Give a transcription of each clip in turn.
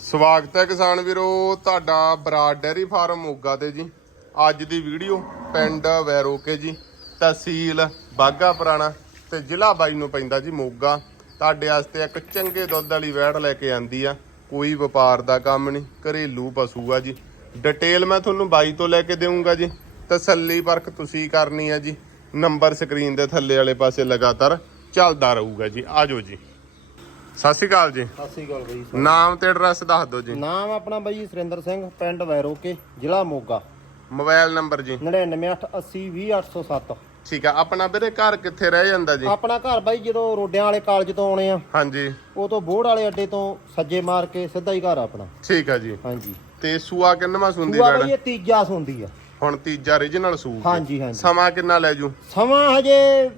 ਸਵਾਗਤ ਹੈ ਕਿਸਾਨ ਵੀਰੋ, ਤੁਹਾਡਾ ਬਰਾਡ ਡੈਰੀ ਫਾਰਮ ਮੋਗਾ ਤੇ ਜੀ। ਅੱਜ ਦੀ ਵੀਡੀਓ ਪਿੰਡ ਵੈਰੋਕੇ ਜੀ, ਤਹਿਸੀਲ ਬਾਗਾ ਪੁਰਾਣਾ ਤੇ ਜ਼ਿਲ੍ਹਾ ਬਾਈ ਨੂੰ ਪੈਂਦਾ ਜੀ ਮੋਗਾ। ਤੁਹਾਡੇ ਵਾਸਤੇ ਇੱਕ ਚੰਗੇ ਦੁੱਧ ਵਾਲੀ ਵੈੜ ਲੈ ਕੇ ਆਂਦੀ ਆ। ਕੋਈ ਵਪਾਰ ਦਾ ਕੰਮ ਨਹੀਂ, ਘਰੇਲੂ ਪਸ਼ੂ ਆ ਜੀ। ਡਿਟੇਲ ਮੈਂ ਤੁਹਾਨੂੰ ਬਾਈ ਤੋਂ ਲੈ ਕੇ ਦੇਵਾਂਗਾ ਜੀ। ਤਸੱਲੀ ਪਰਖ ਤੁਸੀਂ ਕਰਨੀ ਆ ਜੀ। ਨੰਬਰ ਸਕਰੀਨ ਦੇ ਥੱਲੇ ਵਾਲੇ ਪਾਸੇ ਲਗਾਤਾਰ ਚੱਲਦਾ ਰਹੂਗਾ ਜੀ। ਆਜੋ ਜੀ। ਸਤਿ ਸ਼੍ਰੀ ਅਕਾਲ ਜੀ। ਸਤਿ ਸ੍ਰੀ ਅਕਾਲ ਬਾਈ ਨਾਮ ਤੇ ਐਡਰੈਸ ਦੱਸ ਦਿਓ ਜੀ। ਨਾਮ ਆਪਣਾ ਬਾਈ ਸੁਰਿੰਦਰ ਸਿੰਘ ਪਿੰਡ ਵੈਰੋਕੇ ਜ਼ਿਲ੍ਹਾ ਮੋਗਾ। ਮੋਬਾਈਲ ਨੰਬਰ ਜੀ। 9988020807 ਠੀਕ ਆ ਆਪਣਾ ਵੀਰੇ ਘਰ ਕਿੱਥੇ ਰਹਿ ਜਾਂਦਾ ਜੀ? ਆਪਣਾ ਘਰ ਬਾਈ ਜਦੋਂ ਰੋਡਿਆਂ ਵਾਲੇ ਕਾਲਜ ਤੋਂ ਆਉਣੇ ਆ। ਹਾਂਜੀ। ਉਹ ਤੋਂ ਬੋੜ ਵਾਲੇ ਅੱਡੇ ਤੋਂ ਸੱਜੇ ਮਾਰ ਕੇ ਸਿੱਧਾ ਹੀ ਘਰ ਆ ਆਪਣਾ। ਠੀਕ ਆ ਜੀ। ਹਾਂਜੀ। ਤੇ ਸੂਆ ਕਿੰਨਵਾਂ ਸੁੰਦੀ ਸੂਆ ਬਾਈ ਇਹ ਤੀਜਾ ਸੁੰਦੀ ਆ। ਹੁਣ ਤੀਜਾ ਰੀਜਨਲ ਸੂ ਹਾਂਜੀ ਹਾਂਜੀ। ਸਮਾਂ ਕਿੰਨਾ ਲੈ ਜੂ? ਸਮਾਂ ਹਜੇ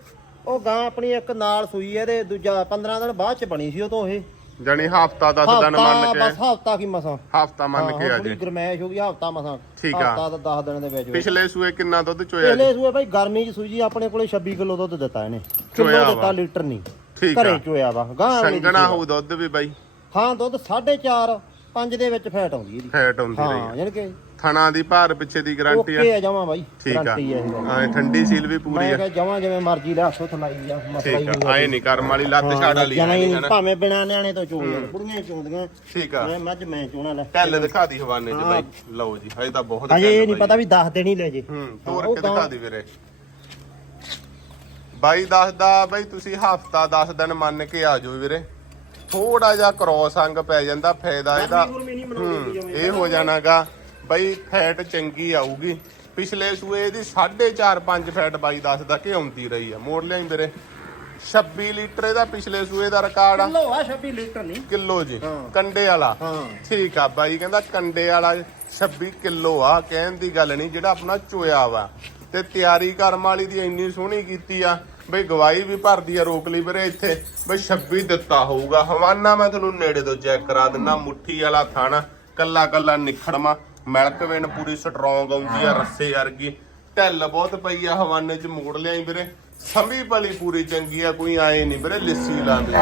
ਉਹ ਗਾਂ ਆਪਣੀ ਇੱਕ ਨਾਲ ਸੂਈ ਹੈ ਤੇ ਦੂਜਾ 15 ਦਿਨ ਬਾਅਦ ਚ ਬਣੀ ਸੀ ਉਹ ਤੋਂ ਇਹ। ਜਾਨੀ ਹਫਤਾ 10 ਦਿਨ ਮੰਨ ਬਸ ਕੇ ਹਫਤਾ ਕੀ ਮਸਾਂ। ਹਫਤਾ ਮੰਨ ਕੇ ਆ ਜੀ। ਗਰਮੈਸ਼ ਹੋ ਗਈ ਹਫਤਾ ਮਸਾਂ। ਠੀਕ ਆ। ਹਫਤਾ ਤਾਂ 10 ਦਿਨ ਦੇ ਵਿੱਚ। ਪਿਛਲੇ ਸੂਏ ਕਿੰਨਾ ਦੁੱਧ ਚੋਇਆ ਜੀ? ਪਹਿਲੇ ਸੂਏ ਭਾਈ ਗਰਮੀ ਚ ਸੂਜੀ ਆਪਣੇ ਕੋਲੇ 26 ਕਿਲੋ ਦੁੱਧ ਦਿੱਤਾ ਇਹਨੇ। ਕਿਲੋ ਚੋਇਆ ਦਿੱਤਾ। ਲੀਟਰ ਨਹੀਂ। ਠੀਕ ਆ। ਘਰੇ ਚੋਇਆ ਵਾ। ਗਾਂ ਦੀ ਸੰਗਣਾ। ਹੋਊ ਦੁੱਧ ਵੀ ਬਾਈ। ਹਾਂ ਦੁੱਧ 4.5 5 ਦੇ ਵਿੱਚ ਫੈਟ ਆਉਂਦੀ ਇਹਦੀ। ਫੈਟ ਹੁੰਦੀ ਰਹੀ ਹਾਂ ਯਾਨੀ ਕਿ ਥਣਾ ਦੀ ਭਾਰ ਪਿੱਛੇ ਦੀ ਗਾਰੰਟੀ ਆ। ਓਕੇ ਆ ਜਮਾ ਬਾਈ। ਠੀਕ ਆ। ਗਾਰੰਟੀ ਆ ਇਹ ਗੱਲ। ਹਾਂ ਠੰਡੀ ਸੀਲ ਵੀ ਪੂਰੀ ਮੈਂ ਆ। ਕਿਹਾ ਜਮਾ ਜਿਵੇਂ ਮਰਜ਼ੀ ਲੈ ਹੱਥੋਂ ਥਲਾਈ ਜਾ ਮਸਲਾ ਹੀ ਠੀਕ ਆ ਆਏ ਨਹੀਂ ਕਰਮ ਵਾਲੀ ਲੱਤ ਛਾੜ ਵਾਲੀ ਹੀ ਹੈ ਨਹੀਂ ਭਾਵੇਂ ਬਿਨਾ ਨਿਆਣੇ ਤੋਂ ਚੋਣ ਬੁੜੀਆਂ ਹੀ ਚੋਂਦੀਆਂ ਠੀਕ ਆ। ਮੈਂ ਮੱਝ ਮੈਂ ਚੋਣਾ ਲੈ। ਢੱਲ ਦਿਖਾ ਦੀ ਹਵਾਨੇ ਚ ਬਾਈ। ਲਓ ਜੀ ਹਜੇ ਤਾਂ ਬਹੁਤ ਹਜੇ ਇਹ ਨਹੀਂ ਬਾਈ। ਪਤਾ ਵੀ 10 ਦਿਨ ਹੀ ਲੈ ਜੇ। ਹੂੰ ਤੋਰ ਉਹ ਕੇ ਤਾਂ- ਦਿਖਾ ਦੀ ਵੀਰੇ। ਬਾਈ ਦੱਸਦਾ ਬਾਈ ਤੁਸੀਂ ਹਫਤਾ 10 ਦਿਨ ਮੰਨ ਕੇ ਆ ਜਾਓ ਵੀਰੇ। ਥੋੜਾ ਜਿਹਾ ਕ੍ਰੋਸ ਅੰਗ ਪੈ ਜਾਂਦਾ ਫਾਇਦਾ ਇਹਦਾ। ਗੁਰਮੀ ਨਹੀਂ ਮਨਾਉਂਦੀ ਹੂੰ, ਇਹ ਹੋ ਜਾਣਾਗਾ। ਬਾਈ ਫੈਟ ਚੰਗੀ ਆਊਗੀ। ਪਿਛਲੇ ਸੂਏ ਦੀ 4.5 5 ਫੈਟ ਬਾਈ ਦੱਸਦਾ ਕਿ ਆਉਂਦੀ ਰਹੀ ਆ। ਮੋੜ ਲਿਆਈ ਵੀਰੇ। 26 ਲੀਟਰ ਇਹਦਾ ਪਿਛਲੇ ਸੂਏ ਦਾ ਰਿਕਾਰਡ ਆ। ਕਿਲੋ ਆ 26 ਲੀਟਰ ਨਹੀਂ। ਕਿਲੋ ਜੀ। ਕੰਡੇ ਵਾਲਾ। ਹਾਂ। ਠੀਕ ਆ ਬਾਈ ਕਹਿੰਦਾ ਕੰਡੇ ਵਾਲਾ 26 ਕਿਲੋ ਆ। ਕਹਿਣ ਦੀ ਗੱਲ ਨਹੀਂ ਜਿਹੜਾ ਆਪਣਾ ਚੋਇਆ ਵਾ। ਤੇ ਤਿਆਰੀ ਕਰਮ ਵਾਲੀ ਦੀ ਇੰਨੀ ਸੋਹਣੀ ਕੀਤੀ ਆ। ਬਈ ਗਵਾਈ ਵੀ ਭਰਦੀ ਆ ਰੋਕ ਲਈ ਵੀਰੇ ਇੱਥੇ। ਬਈ 26 ਦਿੱਤਾ ਹੋਊਗਾ। ਹਵਾਨਾ ਮੈਂ ਤੁਹਾਨੂੰ ਨੇੜੇ ਤੋਂ ਚੈੱਕ ਕਰਾ ਦਿੰਦਾ। ਮੁੱਠੀ ਵਾਲਾ ਥਾਣਾ। ਕੱਲਾ ਕੱਲਾ ਨਿਖੜਮਾ ਮਿਲਕ ਵੇਨ ਪੂਰੀ ਸਟਰੋਂਗ ਆਉਂਦੀ ਆ ਰੱਸੇ ਵਰਗੀ। ਢਿੱਲ ਬਹੁਤ ਪਈ ਆ ਹਵਾਨੇ 'ਚ ਮੋੜ ਲਿਆਈ ਵੀਰੇ। ਸਮੀ ਭਲੀ ਪੂਰੀ ਚੰਗੀ ਆ ਕੋਈ ਆਏ ਨਹੀਂ ਵੀਰੇ ਲਿੱਸੀ ਲਾਂਦੇ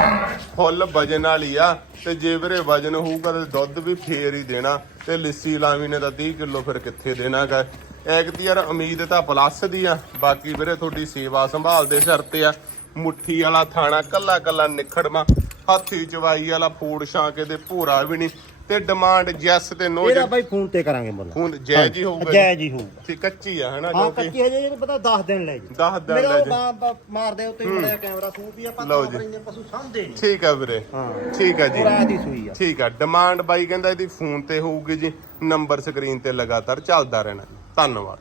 ਫੁੱਲ ਵਜਨ ਵਾਲੀ ਆ ਤੇ ਜੇ ਵੀਰੇ ਵਜਨ ਹੋਊਗਾ ਤੇ ਦੁੱਧ ਵੀ ਫੇਰ ਹੀ ਦੇਣਾ। ਤੇ ਲਿੱਸੀ ਲਾਵੀ ਨੇ ਤਾਂ 30 ਕਿਲੋ ਫਿਰ ਕਿੱਥੇ ਦੇਣਾਗਾ? ਐਕਤੀ ਯਾਰ ਉਮੀਦ ਤਾਂ ਪਲੱਸ ਦੀ ਆ। ਬਾਕੀ ਵੀਰੇ ਤੁਹਾਡੀ ਸੇਵਾ ਸੰਭਾਲ ਦੇ ਸਿਰ ਤੇ ਆ। ਮੁੱਠੀ ਵਾਲਾ ਥਾਣਾ ਕੱਲਾ ਕੱਲਾ ਨਿਖੜਮਾ ਹਾਥੀ ਚਵਾਈ ਵਾਲਾ ਫੂੜ ਛਾਂਕੇ ਦੇ ਭੂਰਾ ਵੀ ਨਹੀਂ ਤੇ ਡਿਮਾਂਡ ਜੈਸ ਤੇ ਨੋ ਇਹਦਾ ਬਾਈ ਫੋਨ ਤੇ ਕਰਾਂਗੇ ਮੁੱਲ। ਖੂਨ ਜੈ ਜੀ ਹੋਊਗਾ ਜੈ। ਜੀ ਹੋਊਗਾ। ਠੀਕ ਕੱਚੀ ਆ ਹਨਾ ਹਾਂ ਕਿਉਂਕਿ ਕੱਚੀ ਹਜੇ ਇਹਨੂੰ ਪਤਾ 10 ਦਿਨ ਲੈ ਜੀ। 10 ਦਿਨ ਮੇਰੇ ਲੈ ਜੀ। ਮਾਂ ਬਾਪ ਮਾਰਦੇ ਉੱਤੇ ਬੜਾ ਕੈਮਰਾ ਸੂਪ ਹੀ ਆਪਾਂ ਲਓ ਤਾਂ ਜੀ। ਇੰਨੇ ਪਸ਼ੂ ਸਾਂਭਦੇ ਨਹੀਂ। ਠੀਕ ਆ ਵੀਰੇ। ਹਾਂ। ਠੀਕ ਆ ਜੀ। ਪੂਰਾ ਦੀ ਸੂਈ ਆ। ਠੀਕ ਆ ਡਿਮਾਂਡ ਬਾਈ ਕਹਿੰਦਾ ਇਹਦੀ ਫੋਨ ਤੇ ਹੋਊਗੀ ਜੀ ਨੰਬਰ ਸਕਰੀਨ ਤੇ ਲਗਾਤਾਰ ਚੱਲਦਾ ਰਹਿਣਾ ਜੀ। ਧੰਨਵਾਦ।